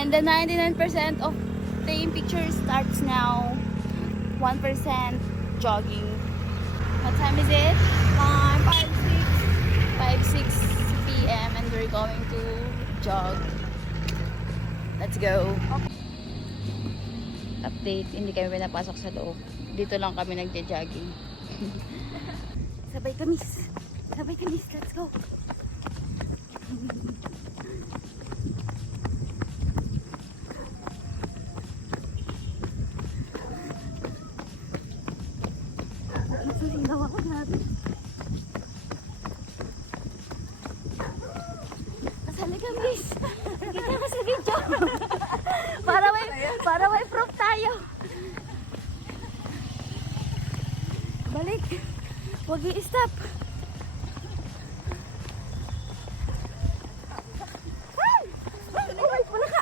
And the 99% of taking pictures starts now. 1% jogging. What time is it? 5:06 p.m. and we're going to jog. Let's go. Update, hindi kami pinapasok sa loob. Dito lang kami nagja-jogging. Sabay kamis. Sabay kamis. Let's go. Susingaw ako natin. Kasali kamis. Kita ka sa video. para may proof tayo. Balik. Huwag i-stop. Ay! Ay! Wala ka!